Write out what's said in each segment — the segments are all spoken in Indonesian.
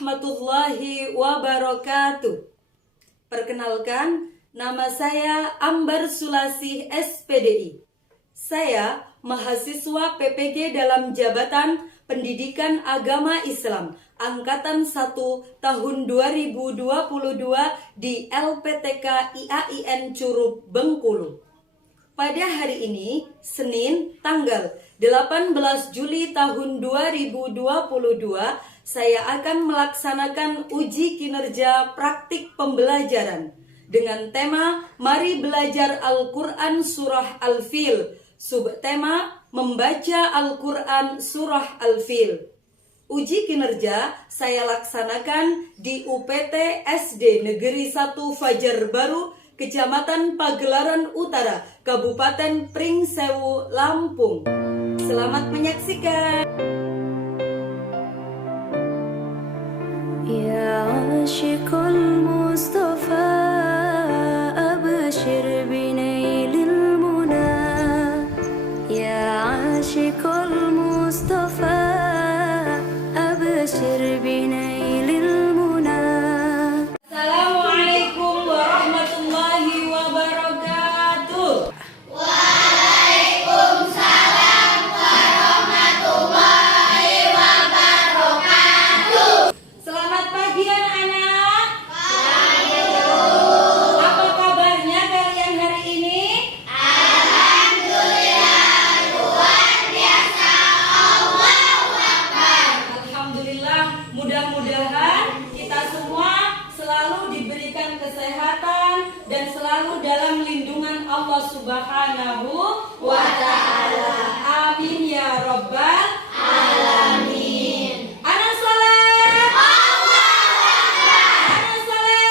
warahmatullahi wabarakatuh. Perkenalkan, nama saya Ambar Sulasih SPDI. Saya mahasiswa PPG dalam Jabatan Pendidikan Agama Islam Angkatan 1 tahun 2022 di LPTK IAIN Curup, Bengkulu. Pada hari ini, Senin, tanggal 18 Juli tahun 2022, saya akan melaksanakan uji kinerja praktik pembelajaran dengan tema Mari Belajar Al-Quran Surah Al-Fil, subtema Membaca Al-Quran Surah Al-Fil. Uji kinerja saya laksanakan di UPT SD Negeri 1 Fajar Baru, Kecamatan Pagelaran Utara, Kabupaten Pringsewu, Lampung. Selamat menyaksikan. Ya Ashiqul Mustafa, abshir binailil muna. Ya Ashiqul Mustafa, abshir binailil muna. Assalamualaikum warahmatullahi wabarakatuh. Waalaikumsalam warahmatullahi wabarakatuh. Selamat pagi anak-anak. Pagi. Apa kabarnya kalian hari ini? Alhamdulillah, luar biasa. Allahu Akbar. Alhamdulillah, mudah-mudahan kita semua selalu diberikan kesehatan dan selalu dalam lindungan Allah Subhanahu wa Ta'ala. Amin ya Rabbal alamin. Anak soleh. Anak soleh.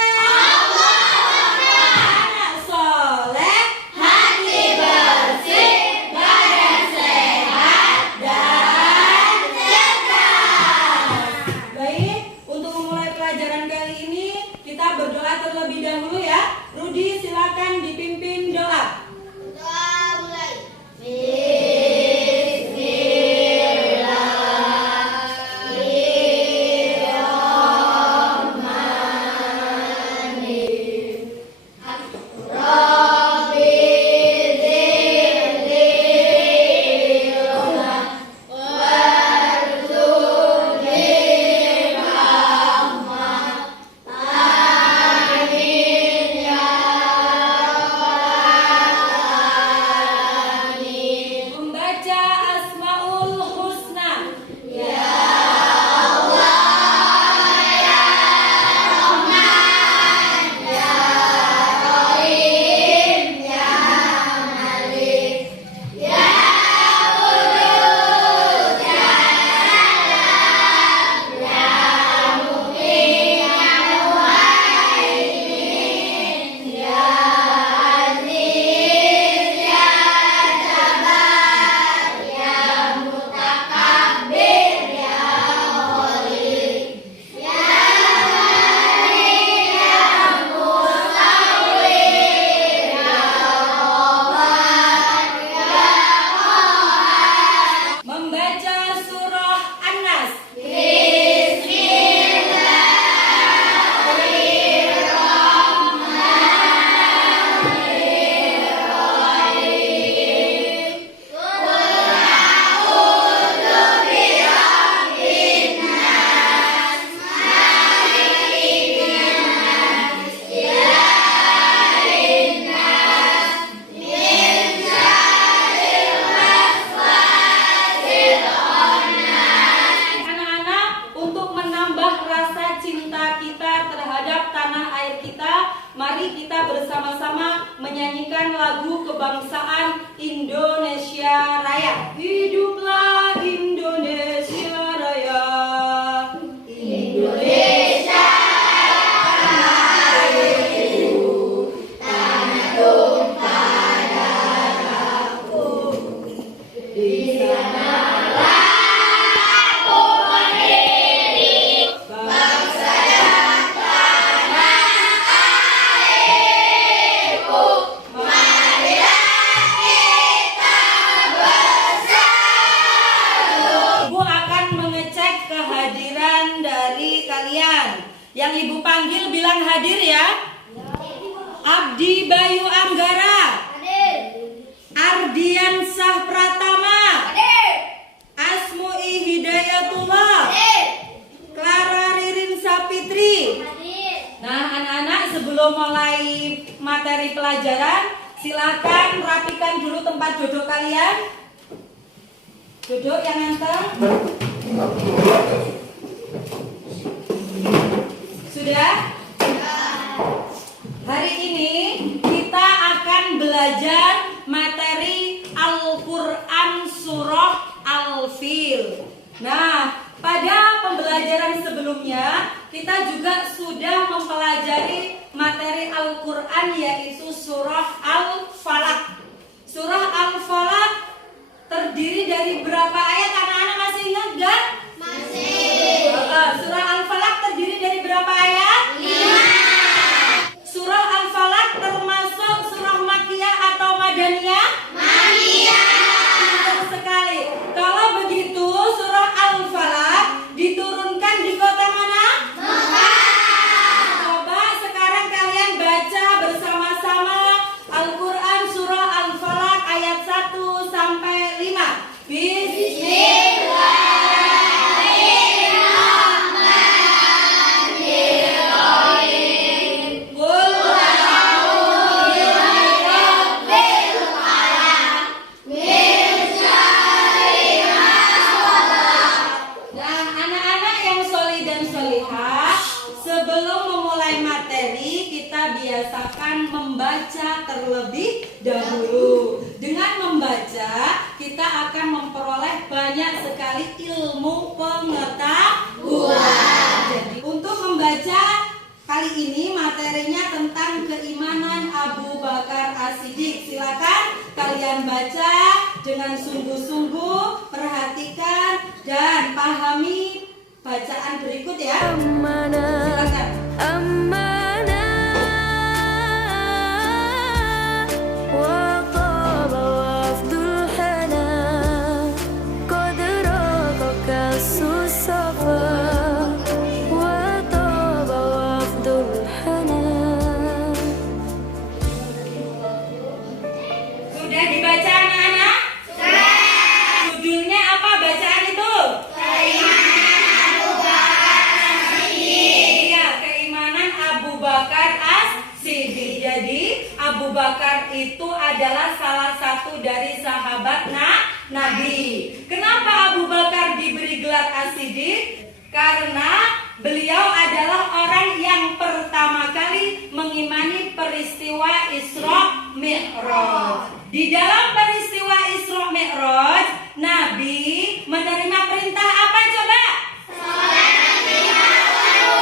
Anak soleh. Hati bersih, badan sehat dan cerdas. Baik, untuk memulai pelajaran kali ini kita berdoa terlebih dahulu ya. Rudi silakan dipimpin doa. Doa mulai. Membaca Asmaul Husna. Membaca surah An-Nas. Anak-anak, untuk menambah rasa cinta kita terhadap tanah air kita, mari kita bersama-sama menyanyikan lagu kebangsaan Indonesia Raya. Hiduplah Indonesia Raya. Indonesia Ibu akan mengecek kehadiran dari kalian. Yang Ibu panggil bilang hadir ya. Abdi Bayu Anggara. Ardian Sah Pratama. Asmu'i Hidayatullah. Clara Ririn Sapitri. Nah, anak-anak, sebelum mulai materi pelajaran, silakan rapikan dulu tempat duduk kalian. Duduk yang anteng. Sudah? Hari ini kita akan belajar materi Al-Quran Surah Al-Fil. Nah, pada pembelajaran sebelumnya kita juga sudah mempelajari materi Al-Quran yaitu Surah Al-Falaq. Surah Al-Falaq terdiri dari berapa ayat? Anak-anak masih ingat gak? Masih. Surah Al-Falaq terdiri dari berapa ayat? 5. Surah Al-Falaq termasuk surah Makkiyah atau Madaniyah? Makkiyah. Betul sekali. Kalau begitu surah Al-Falaq diturunkan di kota mana? Mekah. Coba sekarang kalian baca bersama-sama Al-Quran surah Al-Falaq ayat 1 sampai 5. Biasakan membaca terlebih dahulu. Dengan membaca, kita akan memperoleh banyak sekali ilmu pengetahuan. Jadi, untuk membaca kali ini materinya tentang keimanan Abu Bakar As-Siddiq. Silakan kalian baca dengan sungguh-sungguh, perhatikan dan pahami bacaan berikut ya. Silakan. Sudah dibaca anak-anak? Judulnya apa bacaan itu? Keimanan Abu Bakar As-Siddiq. Iya, keimanan Abu Bakar As-Siddiq. Jadi Abu Bakar itu adalah salah satu dari sahabat Nabi. Kenapa Abu Bakar diberi gelar As-Siddiq? Karena beliau adalah orang yang pertama kali mengimani peristiwa Isra Mi'raj. Di dalam peristiwa Isra Mi'raj, Nabi menerima perintah apa coba? Salat 5 waktu.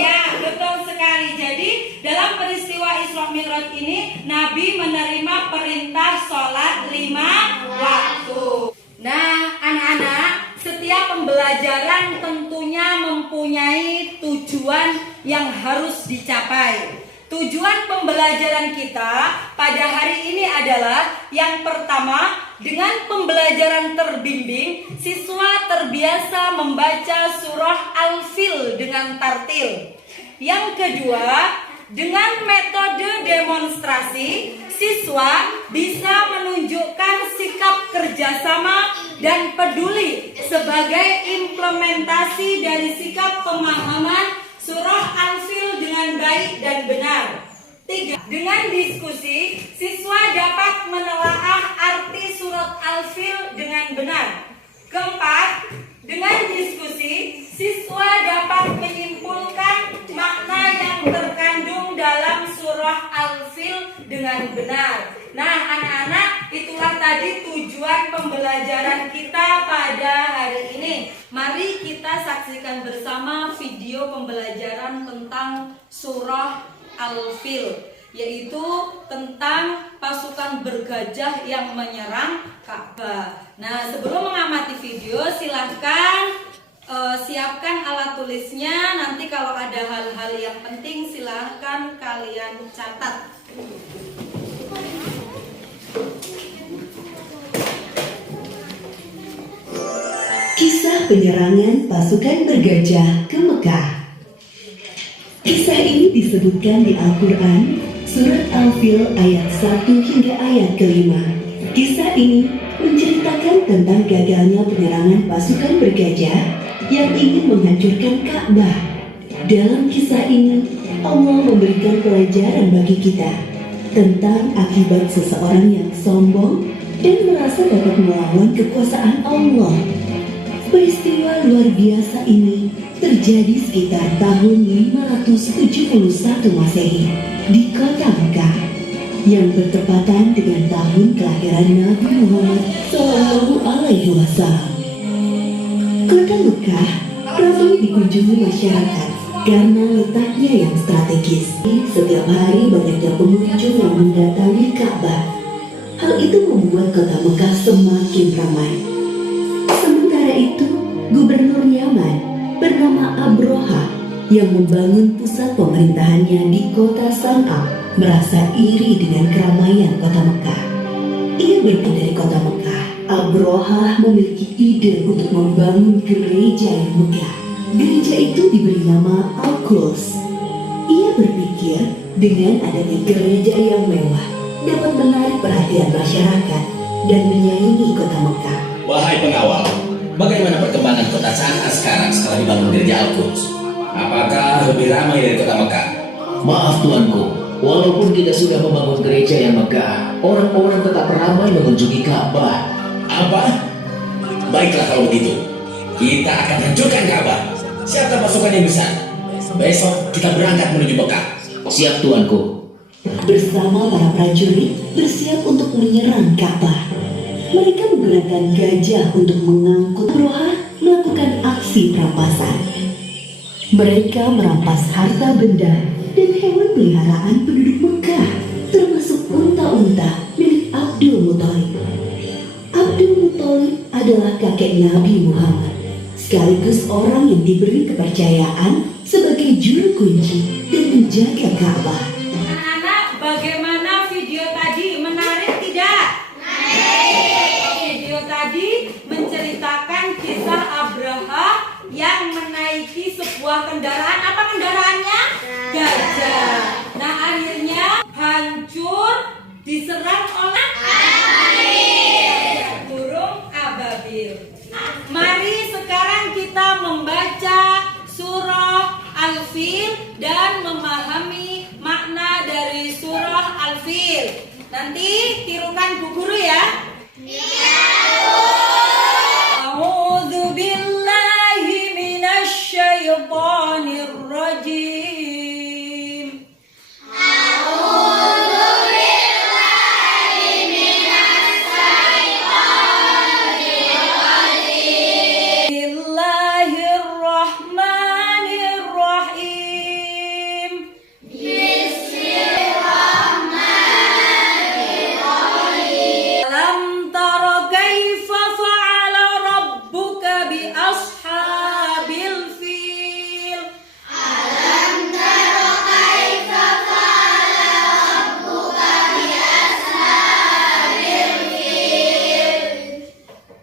Iya, betul sekali. Jadi, dalam peristiwa Isra Mi'raj ini, Nabi menerima perintah salat 5 waktu. Nah, anak-anak, setiap pembelajaran tentunya mempunyai tujuan yang harus dicapai. Tujuan pembelajaran kita pada hari ini adalah yang pertama, dengan pembelajaran terbimbing, siswa terbiasa membaca surah Al-Fil dengan tartil. Yang kedua, dengan metode demonstrasi, siswa bisa menunjukkan sikap kerjasama dan peduli sebagai implementasi dari sikap pemahaman surah Al-Fil dengan baik dan benar. 3. Dengan diskusi, siswa dapat menelaah arti surat Al-Fil dengan benar. 4. Dengan diskusi, siswa dapat menyimpulkan makna yang terkandung dalam surah Al-Fil dengan benar. Nah, anak-anak, itulah tadi tujuan pembelajaran kita pada hari ini. Mari kita saksikan bersama video pembelajaran tentang surah Al-Fil, yaitu tentang pasukan bergajah yang menyerang Ka'bah. Nah, sebelum mengamati video, silahkan siapkan alat tulisnya. Nanti kalau ada hal-hal yang penting, silahkan kalian catat. Kisah penyerangan pasukan bergajah ke Mekah. Kisah ini disebutkan di Al-Quran, Surat Al-Fil ayat 1 hingga ayat ke-5. Kisah ini menceritakan tentang gagalnya penyerangan pasukan bergajah yang ingin menghancurkan Ka'bah. Dalam kisah ini, Allah memberikan pelajaran bagi kita tentang akibat seseorang yang sombong dan merasa dapat melawan kekuasaan Allah. Peristiwa luar biasa ini terjadi sekitar tahun 571 Masehi di kota Mekah yang bertepatan dengan tahun kelahiran Nabi Muhammad SAW. Kota Mekah ramai dikunjungi masyarakat karena letaknya yang strategis. Setiap hari banyaknya pengunjung yang mendatangi Ka'bah. Hal itu membuat kota Mekah semakin ramai. Sementara itu, Gubernur Yaman bernama Abroha yang membangun pusat pemerintahannya di kota San'a merasa iri dengan keramaian kota Mekah. Ia berpindah dari kota Mekah. Abroha memiliki ide untuk membangun gereja yang megah. Gereja itu diberi nama Al-Quds. Ia berpikir dengan adanya gereja yang mewah dapat menarik perhatian masyarakat dan menyaingi kota Mekah. Wahai pengawal, bagaimana perkembangan kota San'a sekarang setelah dibangun gereja Al-Quds? Apakah lebih ramai dari kota Mekah? Maaf tuanku, walaupun kita sudah membangun gereja yang megah, orang-orang tetap ramai mengunjungi Ka'bah. Apa? Baiklah kalau begitu, kita akan hancurkan Ka'bah. Siapkan pasukan yang besar. Besok kita berangkat menuju Mekah. Siap tuanku. Bersama para prajurit bersiap untuk menyerang Ka'bah. Mereka menggunakan gajah untuk mengangkut. Abroha melakukan aksi perampasan. Mereka merampas harta benda dan hewan peliharaan penduduk Mekah, termasuk unta-unta milik Abdul Muthalib. Abdul Muthalib adalah kakek Nabi Muhammad, sekaligus orang yang diberi kepercayaan sebagai juru kunci dan menjaga Ka'bah. Anak-anak, bagaimana video tadi? Menarik tidak? Video tadi menceritakan kisah Abraha yang menaiki sebuah kendaraan. Apa kendaraannya? Gajah. Nah, akhirnya hancur, diserang oleh burung ababil. Mari sekarang kita membaca surah Al-Fil dan memahami makna dari surah Al-Fil. Nanti tirukan Bu Guru ya. A'udzu billahi minasy syaithanir rajim. Bismillahirrahmanirrahim. Alam tara kaifa fa'ala rabbuka bi ashabil fil.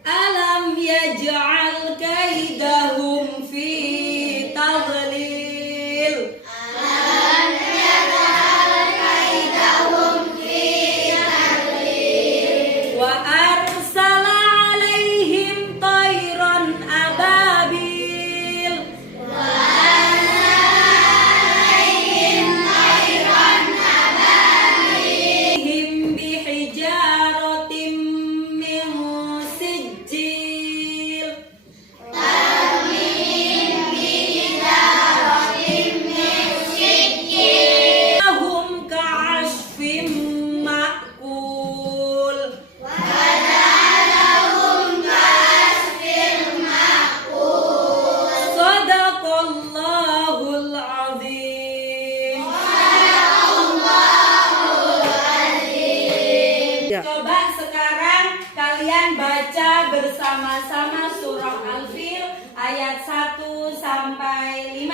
Alam yaj'al kaidahum fi tadlil. Wa arsala 'alaihim tayran ababil. Him bihijaratin min sijil. Hum ka'asfim ma'kul. Sadaqallahul azim. Coba sekarang kalian baca bersama-sama surah Al-Fil ayat 1 sampai 5.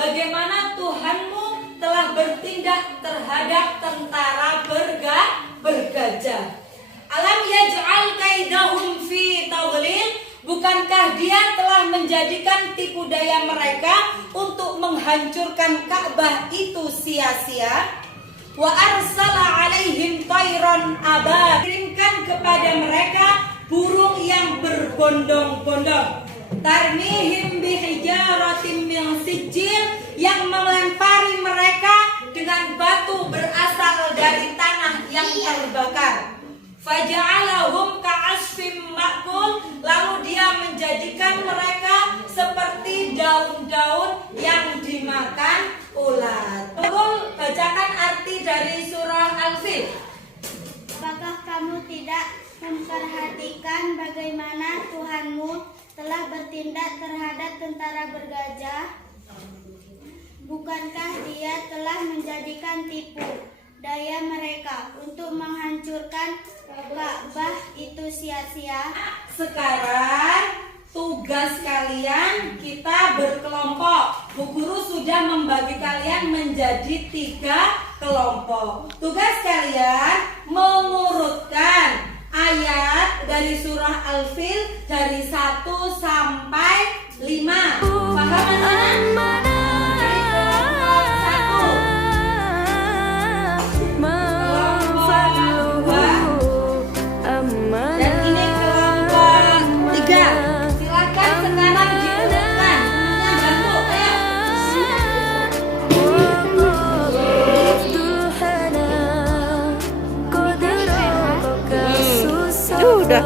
bagaimana Tuhanmu telah bertindak terhadap tentara bergajah. Alam yaj'al kaidahum fi tadlil. Bukankah Dia telah menjadikan tipu daya mereka untuk menghancurkan Ka'bah itu sia-sia? Wa arsala alaihim tayran abab. Kirimkan kepada mereka burung yang berbondong-bondong. Tarmihim bihijaratin min sijil, yang melempari mereka dengan batu berasal dari tanah yang terbakar. Faja'alahum ka'asfim ma'kul, lalu Dia menjadikan mereka seperti daun-daun yang dimakan ulat. Nurul, bacakan arti dari surah Al-Fil. Apakah kamu tidak memperhatikan bagaimana Tuhanmu telah bertindak terhadap tentara bergajah? Bukankah Dia telah menjadikan tipu daya mereka untuk menghancurkan Ka'bah itu sia-sia? Sekarang tugas kalian, kita berkelompok. Bu Guru sudah membagi kalian menjadi 3 kelompok. Tugas kalian mengurutkan ayat dari surah Al-Fil dari 1 sampai 5. Paham anak-anak? Dan ini kelompok 3. Silakan sekarang diurutkan. Yang bantu, ayo. Udah.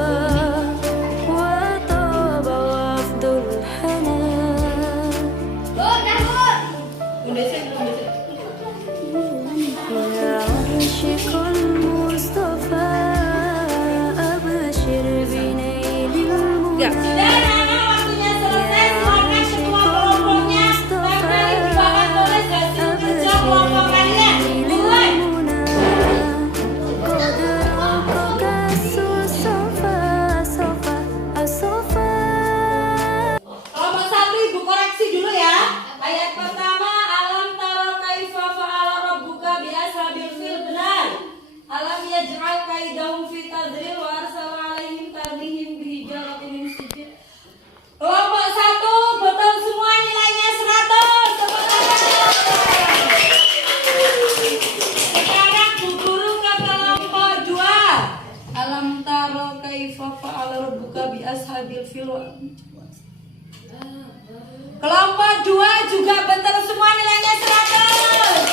Sudah anak-anak, waktunya selesai. Silakan ketua kelompoknya tempel di papan tulis hasil kerja kelompok kalian. Mulai. Kelompok 1 Ibu koreksi dulu ya. Ayat pertama, alam tara kaifa fa'ala rabbuka bi ashabil fil, benar. Alam yaj'al kaidahum fi tadlil wa arsala alaihim tarmihim bihijaratin min sijil. Kelompok 1 betul semua, nilainya 100. Tepuk tangan. Sekarang Bu Guru ke kelompok 2. Alam tara kaifa fa'ala rabbuka bi ashabil fil. Kelompok 2 juga betul semua, nilainya 100.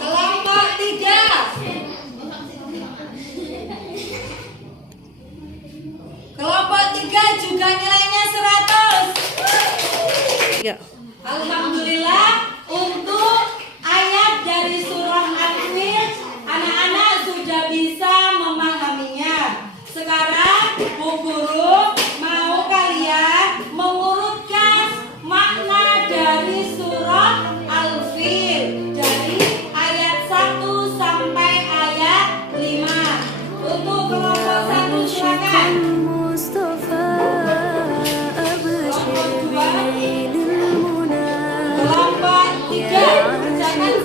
Kelompok 3. Kelompok 3 juga nilainya 100. Alhamdulillah, untuk ayat dari surah Al-Fil anak-anak sudah bisa memahaminya. Sekarang Bu Guru mau kalian mengurutkan makna dari surah Al-Fil dari ayat 1 sampai ayat 5. Untuk kelompok 1 silakan. Kelompok 3 silakan.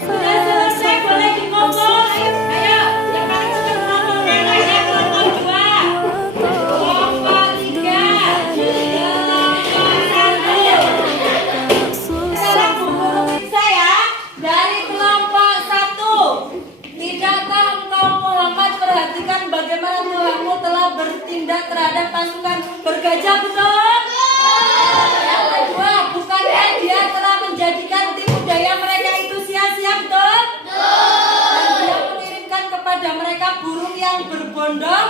Sudah selesai, boleh dikompol. Ayo, yang paling cepat mengompolkan ya. Kelompok 2, kelompok 3, kelompok 1. Sekarang Bu Guru periksa ya. Dari kelompok 1, tidakkah engkau Muhammad perhatikan bagaimana Tuhanmu telah bertindak terhadap pasukan bergajah, betul? Yang kedua, bukankah Dia telah menjadikan tipu daya mereka itu sia-sia, betul? Dan Dia mengirimkan kepada mereka burung yang berbondong.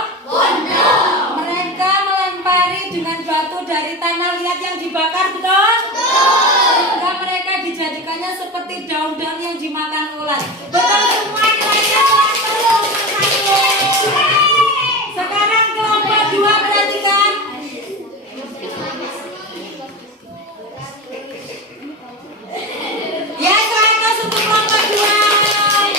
Mereka melempari dengan batu dari tanah liat yang dibakar, betul? Sehingga mereka dijadikannya seperti daun-daun yang dimakan ulat. Betul semua, nilainya 100. Sekarang kelompok 2 perhatikan. Ya, 100 untuk kelompok 2.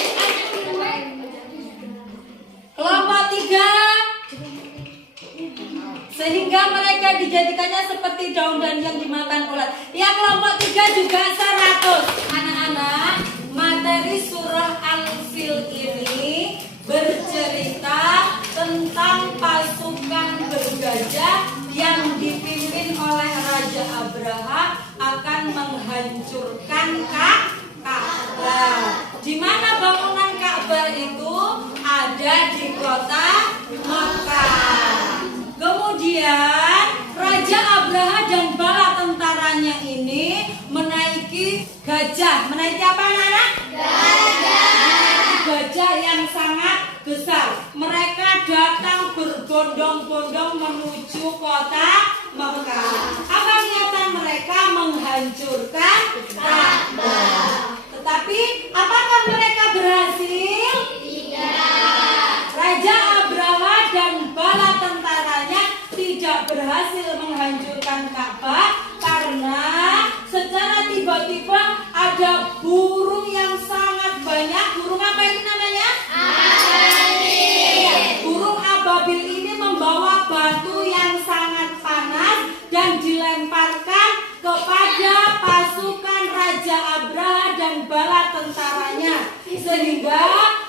tidak dijadikannya seperti daun-daun yang dimakan ulat. Yang kelompok 3 juga 100. Anak-anak, materi surah Al-Fil ini bercerita tentang pasukan bergajah yang dipimpin oleh Raja Abraha akan menghancurkan Ka'bah. Di mana bangunan Ka'bah itu ada di kota Makkah. Kemudian Raja Abraha dan bala tentaranya ini menaiki gajah. Menaiki apa anak-anak? Gajah yang sangat besar. Mereka datang berbondong-bondong menuju kota Makkah. Apa niatan mereka? Menghancurkan Ka'bah. Tetapi apakah mereka berhasil? Tidak. Raja Abraha dan bala tentaranya tidak berhasil menghancurkan Ka'bah karena secara tiba-tiba ada burung yang sangat banyak. Burung apa ini namanya? Ababil. Burung ababil ini membawa batu yang sangat panas dan dilemparkan kepada pasukan Raja Abraha dan bala tentaranya, sehingga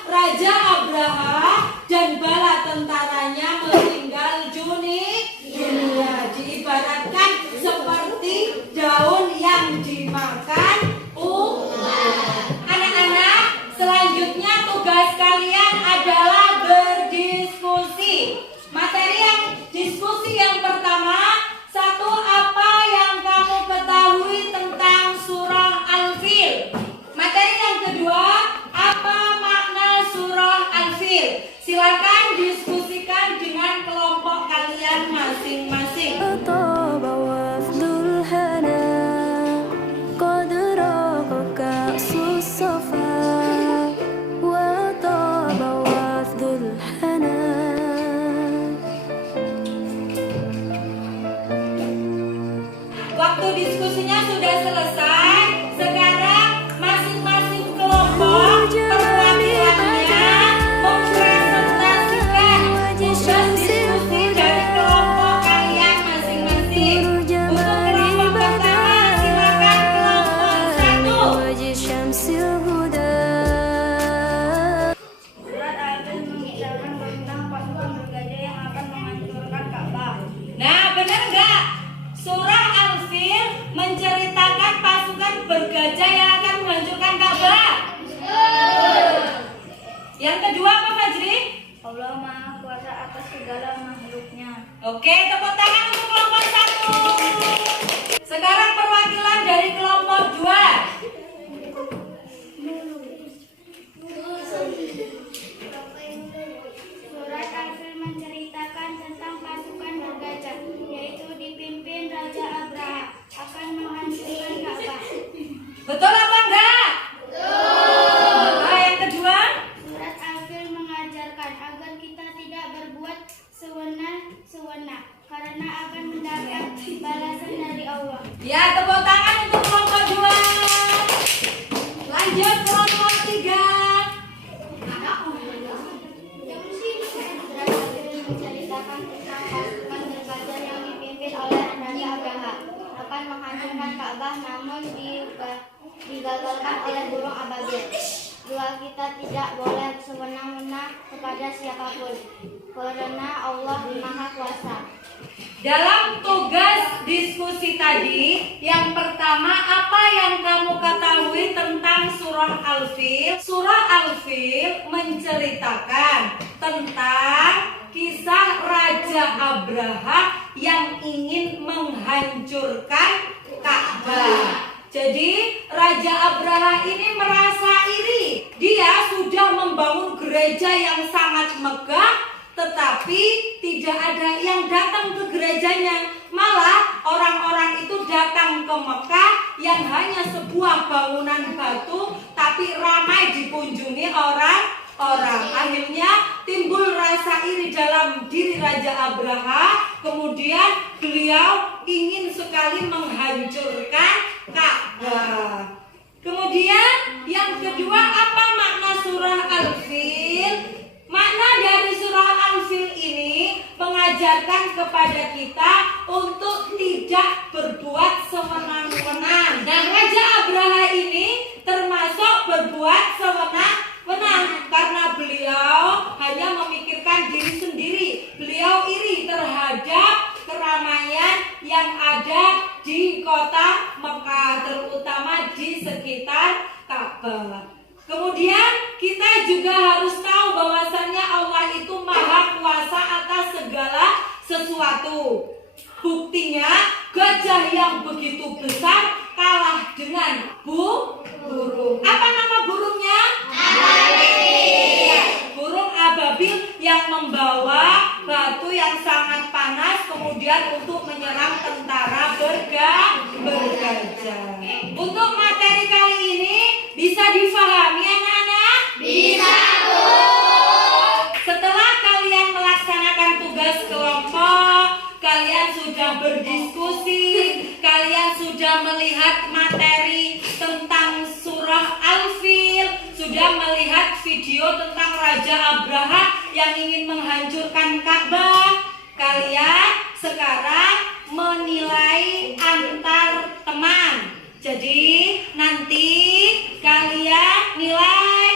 Raja Abraha dan bala tentaranya meninggal dunia. Diibaratkan seperti daun yang dimakan ulat. Anak-anak, selanjutnya tugas kalian adalah berdiskusi. Materi yang diskusi yang pertama, 1. Apa yang kamu ketahui tentang surah Al-Fil? Materi yang kedua, apa makna surah Al-Fil? Silakan diskusikan dengan kelompok kalian masing-masing. طاب وفد الهنا قد راق كأس الصفا وطاب وفد الهنا. Waktu diskusinya sudah selesai. Sekarang masing-masing kelompok perwakilannya mempresentasikan tugas diskusi dari kelompok kalian masing-masing. Untuk kelompok pertama, silakan kelompok 1. وجه الشمس الهدى. Surat Al-Fil membicarakan tentang pasukan bergajah yang akan menghancurkan Ka'bah. Nah, benar nggak? Surah Al-Fil menceritakan pasukan bergajah yang akan menghancurkan Ka'bah. Yang kedua apa, Fajri? Allah Maha Kuasa atas segala makhluknya. Oke, tepuk tangan untuk kelompok 1. Sekarang perwakilan dari kelompok 2. Surat Al-Fil menceritakan tentang pasukan bergajah, yaitu dipimpin Raja Abraha akan menghancurkan Ka'bah. Betul apa enggak? Betul. Nah, yang kedua? Surat Al-Fil mengajarkan agar kita tidak berbuat sewenang-wenang karena akan mendapat balasan dari Allah. Ya, tepuk tangan untuk kelompok 2. Lanjut kelompok 3. Surat Al-Fil menceritakan tentang pasukan bergajah yang dipimpin oleh Raja Abraha akan menghancurkan Ka'bah, namun digagalkan oleh burung ababil. Kita tidak boleh sewenang-wenang kepada siapapun karena Allah Maha Kuasa. Dalam tugas diskusi tadi, yang pertama, apa yang kamu ketahui tentang surah Al-Fil? Surah Al-Fil menceritakan tentang kisah Raja Abraha yang ingin menghancurkan Ka'bah. Jadi Raja Abraha ini merasa iri. Dia sudah membangun gereja yang sangat megah, tetapi tidak ada yang datang ke gerejanya. Malah orang-orang itu datang ke Mekah yang hanya sebuah bangunan batu, tapi ramai dikunjungi orang-orang. Akhirnya timbul rasa iri dalam diri Raja Abraha. Kemudian beliau ingin sekali menghancurkan Ka'bah. Kemudian yang kedua, apa makna surah Al-Fil? Makna dari surah Al-Fil ini mengajarkan mengajarkan kepada kita untuk tidak berbuat sewenang-wenang. Nah, Raja Abraha ini termasuk berbuat sewenang-wenang karena beliau hanya memikirkan diri sendiri. Beliau iri terhadap keramaian yang ada di kota Mekah, terutama di sekitar Ka'bah. Kemudian kita juga harus tahu bahwasannya Allah itu maha kuasa atas segala sesuatu. Buktinya gajah yang begitu besar kalah dengan burung. Apa nama burungnya? Ababil. Burung ababil yang membawa batu yang sangat panas kemudian untuk menyerang tentara bergajah. Untuk materi kali ini bisa difahami anak-anak? Bisa, Bu. Setelah kalian melaksanakan tugas kelompok, kalian sudah berdiskusi, kalian sudah melihat materi tentang surah Al-Fil, sudah melihat video tentang Raja Abraha yang ingin menghancurkan Ka'bah. Kalian sekarang menilai antar teman. Jadi nanti kalian nilai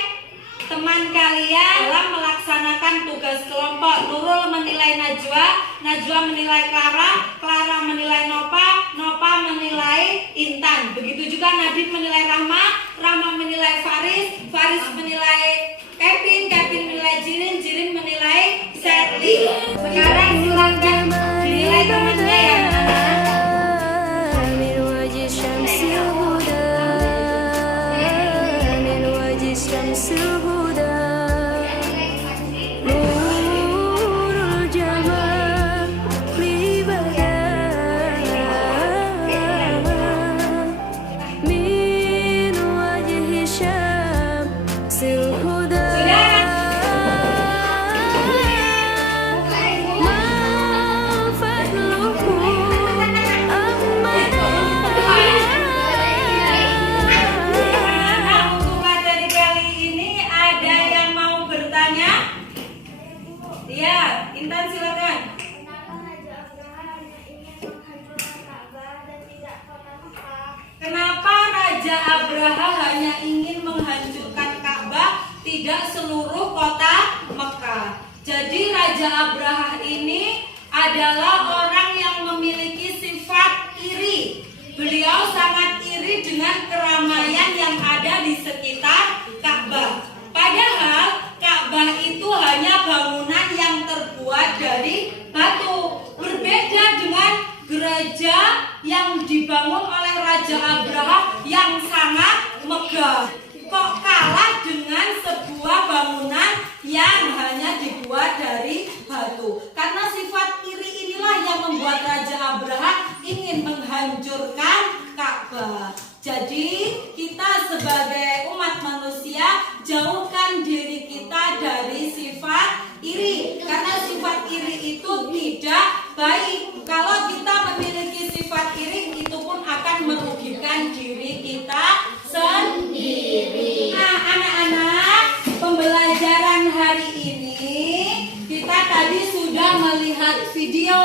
teman kalian dalam melaksanakan tugas kelompok. Nurul menilai Najwa, Najwa menilai Clara, Clara menilai Nova, Nova menilai Intan. Begitu juga Nadine menilai Rahma, Rahma menilai Faris, Faris menilai Kevin, Kevin menilai Jirin, Jirin menilai Sherly. Sekarang silakan dinilai temannya ya. من وجه الشمس الهدى من وجه الشمس الهدى نور الجمال لبدا من وجه الشمس الهدى Nah, untuk materi kali ini ada yang mau bertanya? Iya, Intan silakan. Kenapa Raja Abraha hanya ingin Kenapa Raja Abraha hanya ingin menghancurkan Ka'bah dan tidak kota Mekah? menghancurkan Ka'bah, tidak seluruh kota Mekah? Jadi Raja Abraha ini adalah orang yang memiliki sifat iri. Beliau sangat iri dengan keramaian yang ada di sekitar Ka'bah. Padahal Ka'bah itu hanya bangunan yang terbuat dari batu. Berbeda dengan gereja yang dibangun oleh Raja Abraha yang sangat megah. Kok kalah dengan sebuah bangunan yang hanya dibuat dari batu? Karena sifat iri inilah yang membuat Raja Abraha ingin menghancurkan Ka'bah. Jadi kita sebagai umat manusia jauhkan diri kita dari sifat iri. Karena sifat iri itu tidak baik. Kalau kita memiliki sifat iri, itu pun akan merugikan diri kita sendiri. Nah, anak-anak, pembelajaran hari ini kita tadi sudah melihat video,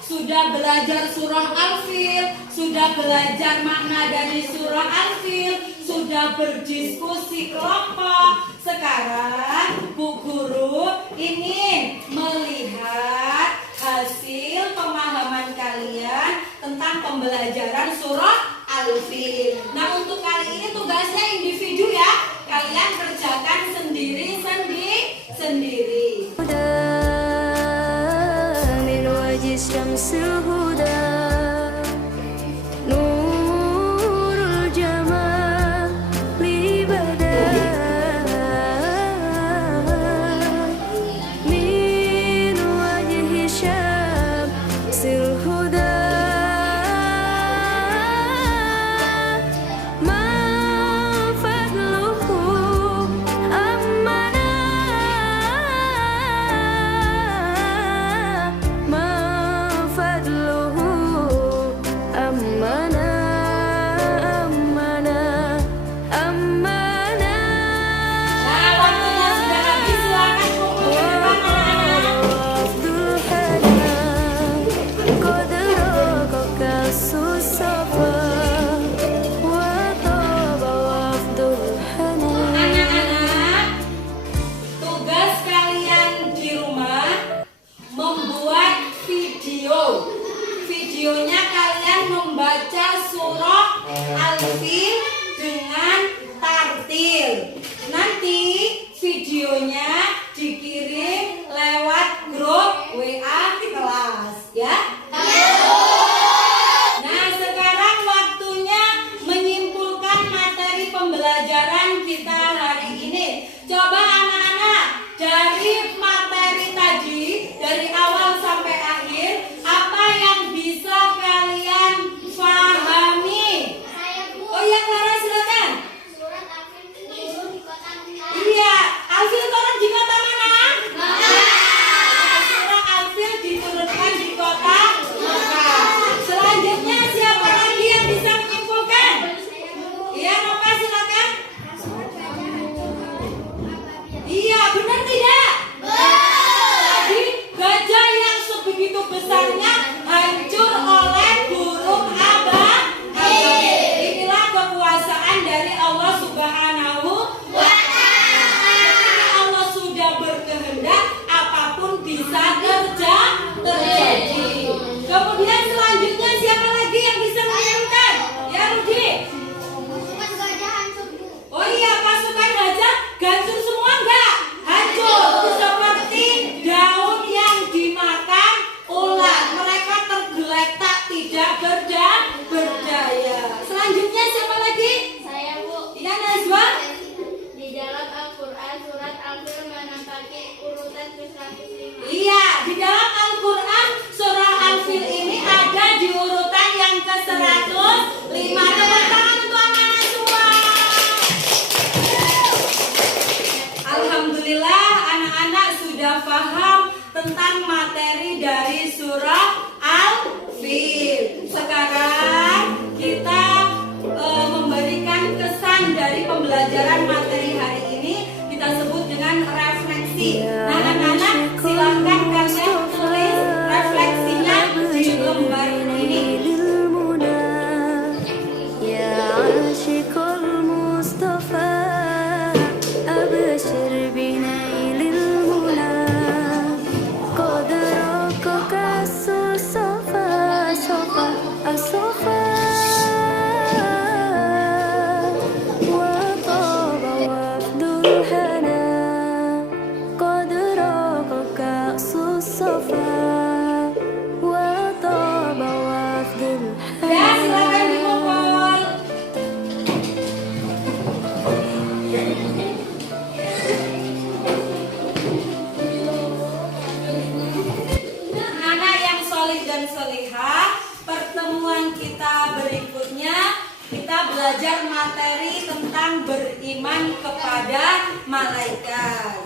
sudah belajar surah Al-Fil, sudah belajar makna dari surah Al-Fil, sudah berdiskusi kelompok. Sekarang Bu Guru ingin melihat hasil pemahaman kalian tentang pembelajaran surah Al-Fil. Nah, untuk kali ini tugasnya individu ya. Kalian kerjakan sendiri-sendiri. من وجه الشمس الهدى نور الجمال لبدا من وجه الشمس الهدى ما فضله أمنا ما فضله dan solihah. Pertemuan kita berikutnya kita belajar materi tentang beriman kepada malaikat.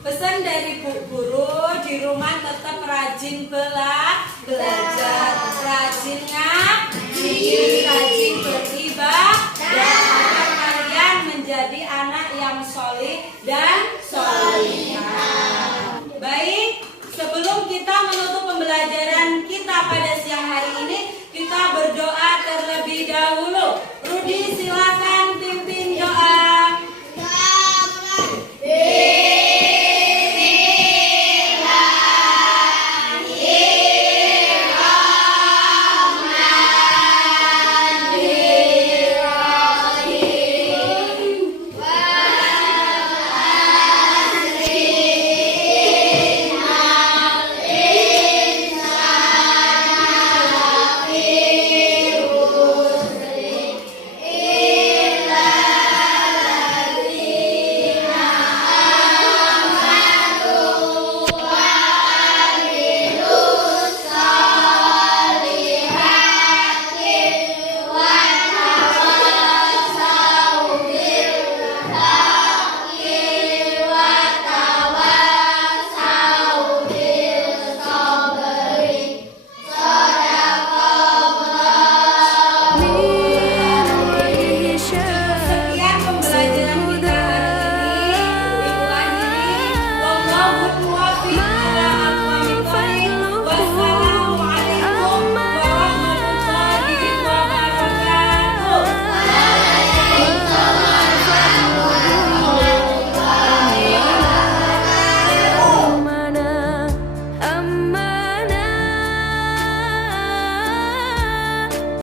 Pesan dari Bu Guru, di rumah tetap rajin belajar, rajin ngaji, rajin beribadah, agar kalian menjadi anak yang solih dan solihah. Baik, sebelum kita menutup pembelajaran kita pada siang hari ini, kita berdoa terlebih dahulu. Rudi, silakan.